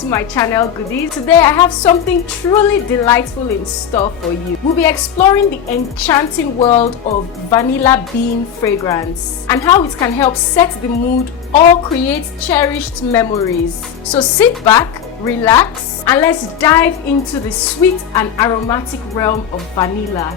to my channel, goodies. Today I have something truly delightful in store for you. We'll be exploring the enchanting world of vanilla bean fragrance and how it can help set the mood or create cherished memories. So sit back, relax, and let's dive into the sweet and aromatic realm of vanilla.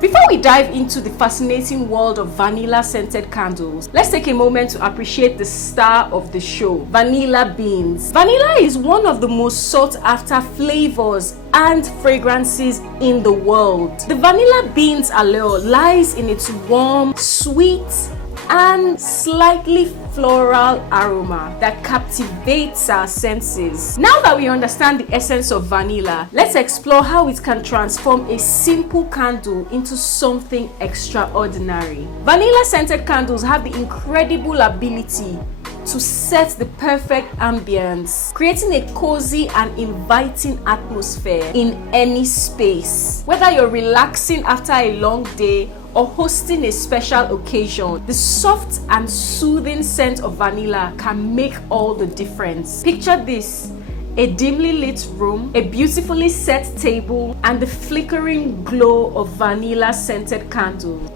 Before we dive into the fascinating world of vanilla scented candles, let's take a moment to appreciate the star of the show, vanilla beans. Vanilla is one of the most sought after flavors and fragrances in the world. The vanilla beans allure lies in its warm, sweet, and slightly floral aroma that captivates our senses. Now that we understand the essence of vanilla, let's explore how it can transform a simple candle into something extraordinary. Vanilla scented candles have the incredible ability to set the perfect ambience, creating a cozy and inviting atmosphere in any space. Whether you're relaxing after a long day or hosting a special occasion, the soft and soothing scent of vanilla can make all the difference. Picture this: a dimly lit room, a beautifully set table, and the flickering glow of vanilla scented candles.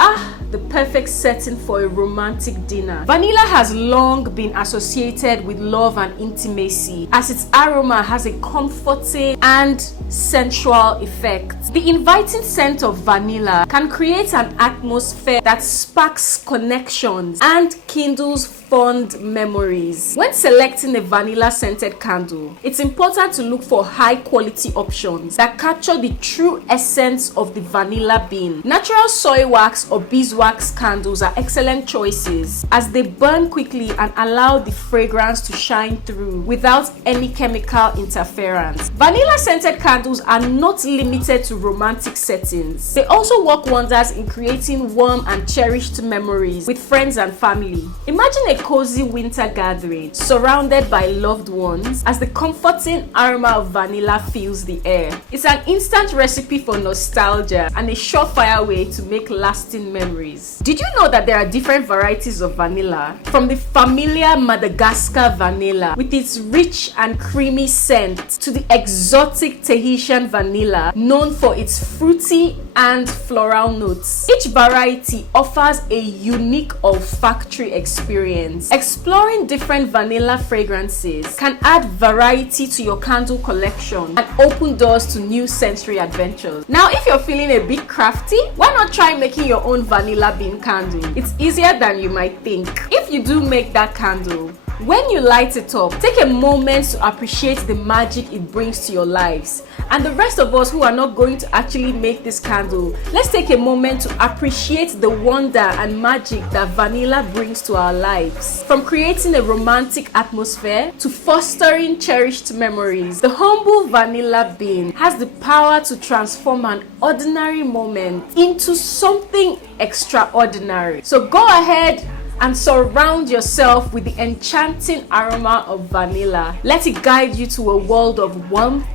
The perfect setting for a romantic dinner. Vanilla has long been associated with love and intimacy, as its aroma has a comforting and sensual effect. The inviting scent of vanilla can create an atmosphere that sparks connections and kindles fond memories. When selecting a vanilla scented candle, it's important to look for high quality options that capture the true essence of the vanilla bean. Natural soy wax or beeswax candles are excellent choices, as they burn quickly and allow the fragrance to shine through without any chemical interference. Vanilla scented candles are not limited to romantic settings. They also work wonders in creating warm and cherished memories with friends and family. Imagine a cozy winter gathering surrounded by loved ones as the comforting aroma of vanilla fills the air. It's an instant recipe for nostalgia and a surefire way to make lasting memories. Did you know that there are different varieties of vanilla? From the familiar Madagascar vanilla with its rich and creamy scent to the exotic Tahitian vanilla known for its fruity and floral notes. Each variety offers a unique olfactory experience. Exploring different vanilla fragrances can add variety to your candle collection and open doors to new sensory adventures. Now, if you're feeling a bit crafty, why not try making your own vanilla bean candle? It's easier than you might think. If you do make that candle, when you light it up, take a moment to appreciate the magic it brings to your lives. And the rest of us who are not going to actually make this candle, let's take a moment to appreciate the wonder and magic that vanilla brings to our lives. From creating a romantic atmosphere to fostering cherished memories, the humble vanilla bean has the power to transform an ordinary moment into something extraordinary. So go ahead and surround yourself with the enchanting aroma of vanilla. Let it guide you to a world of warmth,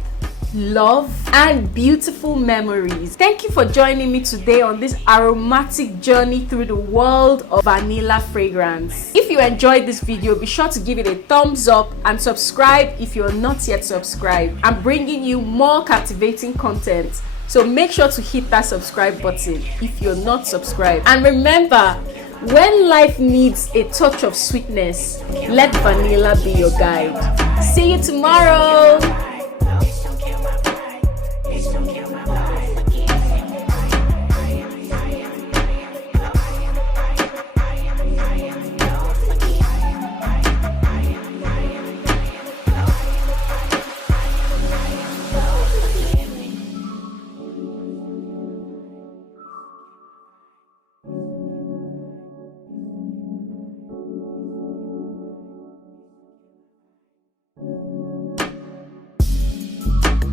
love, and beautiful memories. Thank you for joining me today on this aromatic journey through the world of vanilla fragrance. If you enjoyed this video, be sure to give it a thumbs up and subscribe if you're not yet subscribed. I'm bringing you more captivating content, so make sure to hit that subscribe button if you're not subscribed. And remember, when life needs a touch of sweetness, let vanilla be your guide. See you tomorrow.